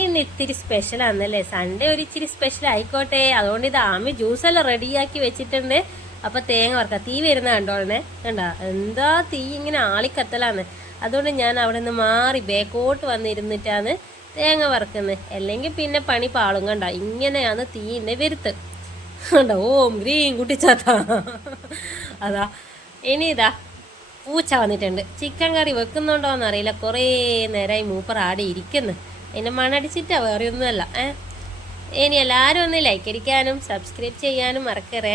ഇന്ന് ഇത്തിരി സ്പെഷ്യലാണല്ലേ, സൺഡേ ഒരു ഇച്ചിരി സ്പെഷ്യൽ ആയിക്കോട്ടെ. അതുകൊണ്ട് ഇത് ആമി ജ്യൂസെല്ലാം റെഡിയാക്കി വെച്ചിട്ടുണ്ട്. അപ്പൊ തേങ്ങ വറക്കാം. തീ വരുന്ന കണ്ടോളനെ, കണ്ടാ എന്താ തീ ഇങ്ങനെ ആളിക്കത്തലാന്ന്. അതുകൊണ്ട് ഞാൻ അവിടെ നിന്ന് മാറി ബേക്കോട്ട് വന്നിരുന്നിട്ടാണ് തേങ്ങ വറക്കുന്നത്. അല്ലെങ്കിൽ പിന്നെ പണി പാളും. കണ്ട ഇങ്ങനെയാണ് തീയിൻ്റെ വരുത്ത്. കണ്ട ഓം ഗ്രീൻ കുട്ടിച്ചാത്ത. അതാ ഇനി ഇതാ പൂച്ച വന്നിട്ടുണ്ട്. ചിക്കൻ കറി വെക്കുന്നുണ്ടോന്ന് അറിയില്ല, കുറേ നേരമായി മൂപ്പർ ആടെ ഇരിക്കുന്നു. അതിൻ്റെ മണടിച്ചിട്ടാ, വേറെ ഒന്നുമല്ല. ഇനി എല്ലാവരും ഒന്ന് ലൈക്ക് അടിക്കാനും സബ്സ്ക്രൈബ് ചെയ്യാനും മറക്കറേ.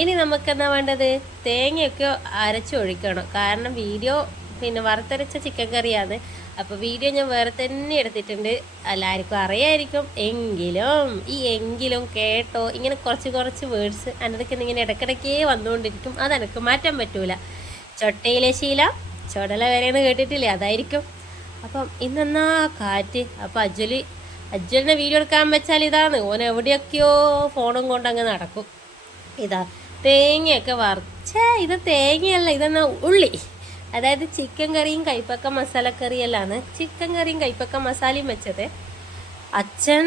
ഇനി നമുക്കെന്താ വേണ്ടത്, തേങ്ങയൊക്കെ അരച്ചൊഴിക്കണം. കാരണം വീഡിയോ പിന്നെ വറുത്തരച്ച ചിക്കൻ കറിയാണ്. അപ്പോൾ വീഡിയോ ഞാൻ വേറെ തന്നെ എടുത്തിട്ടുണ്ട്. എല്ലാവർക്കും അറിയായിരിക്കും. എങ്കിലും കേട്ടോ, ഇങ്ങനെ കുറച്ച് വേർഡ്സ് എൻ്റെ ഇങ്ങനെ ഇടയ്ക്കിടയ്ക്കേ വന്നുകൊണ്ടിരിക്കും. അതെനിക്ക് മാറ്റാൻ പറ്റൂല. ചൊട്ടയിലെ ശീല ചുടല വരെയെന്ന് കേട്ടിട്ടില്ലേ, അതായിരിക്കും. അപ്പം ഇന്നെന്നാ കാറ്റ്. അപ്പം അജ്വലിനെ വീഡിയോ എടുക്കാൻ വെച്ചാൽ ഇതാണ്, ഓൻ എവിടെയൊക്കെയോ ഫോണും കൊണ്ടങ്ങ് നടക്കും. ഇതാ തേങ്ങയൊക്കെ ഇത് തേങ്ങയല്ല, ഇതെന്നാ ഉള്ളി. അതായത് ചിക്കൻ കറിയും കൈപ്പക്ക മസാലക്കറിയെല്ലാണ്. ചിക്കൻ കറിയും കൈപ്പക്ക മസാലയും വെച്ചത്. അച്ഛൻ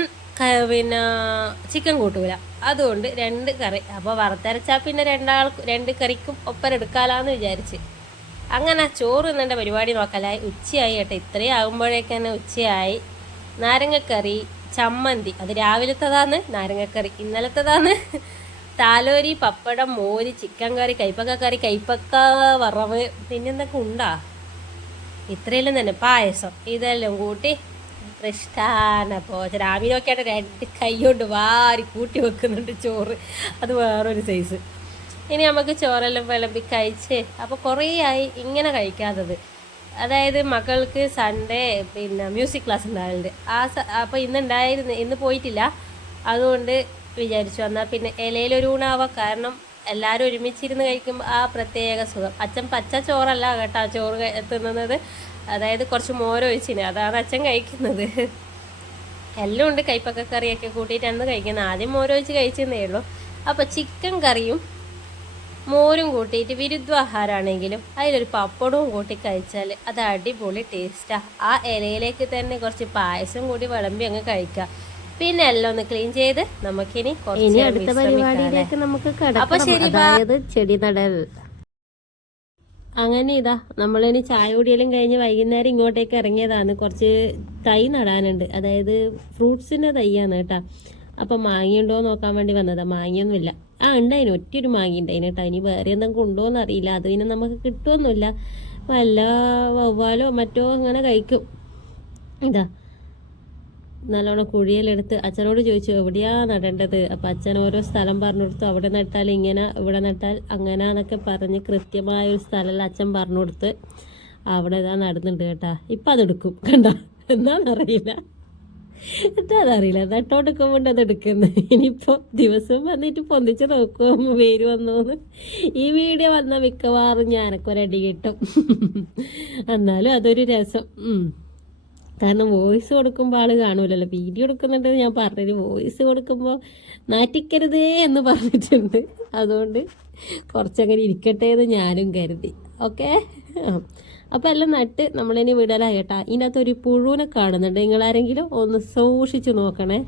പിന്നെ ചിക്കൻ കൂട്ടൂല, അതുകൊണ്ട് 2 കറി. അപ്പോൾ വറുത്തരച്ചാൽ പിന്നെ 2 കറിക്കും ഒപ്പം എടുക്കാലാന്ന് വിചാരിച്ച് അങ്ങനെ ചോറ് തിന്നേണ്ട പരിപാടി നോക്കലായി. ഉച്ചയായി കേട്ടോ, ഇത്രയും ആകുമ്പോഴേക്ക് തന്നെ ഉച്ചയായി. നാരങ്ങക്കറി, ചമ്മന്തി, അത് രാവിലത്തേതാണ്. നാരങ്ങക്കറി ഇന്നലത്തേതാണ്. താലോരി, പപ്പടം, മോര്, ചിക്കൻ കറി, കൈപ്പക്ക കറി, കൈപ്പക്ക വറവ്, പിന്നെന്തൊക്കെ ഉണ്ടാ, ഇത്രയെല്ലാം തന്നെ. പായസം, ഇതെല്ലാം കൂട്ടി കൃഷ്ണാന പോച്ച. രാവിലെയൊക്കെ ആയിട്ട് 2 കൈ കൊണ്ട് വാരി കൂട്ടി വെക്കുന്നുണ്ട് ചോറ്. അത് വേറൊരു സൈസ്. ഇനി നമുക്ക് ചോറെല്ലാം വിളമ്പി കഴിച്ച്. അപ്പോൾ കുറേ ആയി ഇങ്ങനെ കഴിക്കാത്തത്. അതായത് മക്കൾക്ക് സൺഡേ പിന്നെ മ്യൂസിക് ക്ലാസ് ഉണ്ടാവലുണ്ട്. അപ്പോൾ ഇന്ന് പോയിട്ടില്ല. അതുകൊണ്ട് വിചാരിച്ചു എന്നാൽ പിന്നെ ഇലയിലൊരു ഊണാവാം. കാരണം എല്ലാവരും ഒരുമിച്ചിരുന്ന് കഴിക്കുമ്പോൾ ആ പ്രത്യേക സുഖം. അച്ഛൻ പച്ച ചോറല്ല കേട്ടോ ചോറ് തിന്നുന്നത്. അതായത് കുറച്ച് മോരൊഴിച്ചിന്, അതാണ് അച്ഛൻ കഴിക്കുന്നത്. എല്ലാം ഉണ്ട്, കൈപ്പക്ക കറിയൊക്കെ കൂട്ടിയിട്ടാണ് കഴിക്കുന്നത്. ആദ്യം മോരൊഴിച്ച് കഴിച്ചെന്നേ ഉള്ളൂ. അപ്പോൾ ചിക്കൻ കറിയും മോരും കൂട്ടിയിട്ട് വിരുദ്ധാഹാരമാണെങ്കിലും അതിലൊരു പപ്പടവും കൂട്ടി കഴിച്ചാൽ അത് അടിപൊളി ടേസ്റ്റാണ്. ആ ഇലയിലേക്ക് തന്നെ കുറച്ച് പായസം കൂടി വിളമ്പി അങ്ങ് കഴിക്കാം. പിന്നെ എല്ലാം ഒന്ന് ക്ലീൻ ചെയ്ത് നമുക്കിനി അടുത്ത പരിപാടിയിലേക്ക് നമുക്ക് കടക്കാം. അതായത് ചെടി നടൽ. അങ്ങനെ ഇതാ നമ്മളിനി ചായ കുടിയെല്ലാം കഴിഞ്ഞ് വൈകുന്നേരം ഇങ്ങോട്ടേക്ക് ഇറങ്ങിയതാണ്. കുറച്ച് തൈ നടാനുണ്ട്. അതായത് ഫ്രൂട്ട്സിൻ്റെ തൈയാണ് കേട്ടോ. അപ്പം മാങ്ങയുണ്ടോ നോക്കാൻ വേണ്ടി വന്നതാണ്. മാങ്ങയൊന്നുമില്ല. ഉണ്ടായിന്, ഒറ്റൊരു മാങ്ങ ഉണ്ടായിന് കേട്ടോ. ഇനി വേറെ എന്തെങ്കിലും ഉണ്ടോയെന്ന് അറിയില്ല. അത് പിന്നെ നമുക്ക് കിട്ടുമൊന്നുമില്ല. വല്ല വവ്വാലോ മറ്റോ അങ്ങനെ കഴിക്കും. ഇതാ നല്ലോണം കുഴിയിലെടുത്ത് അച്ഛനോട് ചോദിച്ചു എവിടെയാ നടേണ്ടത്. അപ്പം അച്ഛൻ ഓരോ സ്ഥലം പറഞ്ഞു കൊടുത്തു. അവിടെ നട്ടാൽ ഇങ്ങനെ, ഇവിടെ നട്ടാൽ അങ്ങനെ എന്നൊക്കെ പറഞ്ഞ് കൃത്യമായൊരു സ്ഥലമല്ല അച്ഛൻ പറഞ്ഞു കൊടുത്ത് അവിടെ ഇതാ നടന്നുണ്ട് കേട്ടാ. ഇപ്പം അതെടുക്കും കണ്ട, എന്താണെന്നറിയില്ല, നട്ടോടുക്കുമ്പോണ്ട് അതെടുക്കുന്നത്. ഇനിയിപ്പോൾ ദിവസം വന്നിട്ട് പൊന്തിച്ച് നോക്കുമ്പോൾ വേര് വന്നോന്ന്. ഈ വീഡിയോ വന്നാൽ മിക്കവാറും ഞാനൊക്കൊരടി കിട്ടും. എന്നാലും അതൊരു രസം. കാരണം വോയിസ് കൊടുക്കുമ്പോൾ ആൾ കാണൂലല്ലോ. വീഡിയോ എടുക്കുന്നുണ്ട് ഞാൻ പറഞ്ഞത്. വോയിസ് കൊടുക്കുമ്പോൾ നാറ്റിക്കരുതേ എന്ന് പറഞ്ഞിട്ടുണ്ട്. അതുകൊണ്ട് കുറച്ചങ്ങനെ ഇരിക്കട്ടെ എന്ന് ഞാനും കരുതി. ഓക്കെ, അപ്പോൾ എല്ലാം നട്ട് നമ്മളിനി വിടലായി കേട്ടാ. ഇതിനകത്തൊരു പുഴുവിനെ കാണുന്നുണ്ട്. നിങ്ങളാരെങ്കിലും ഒന്ന് സൂക്ഷിച്ച് നോക്കണേ.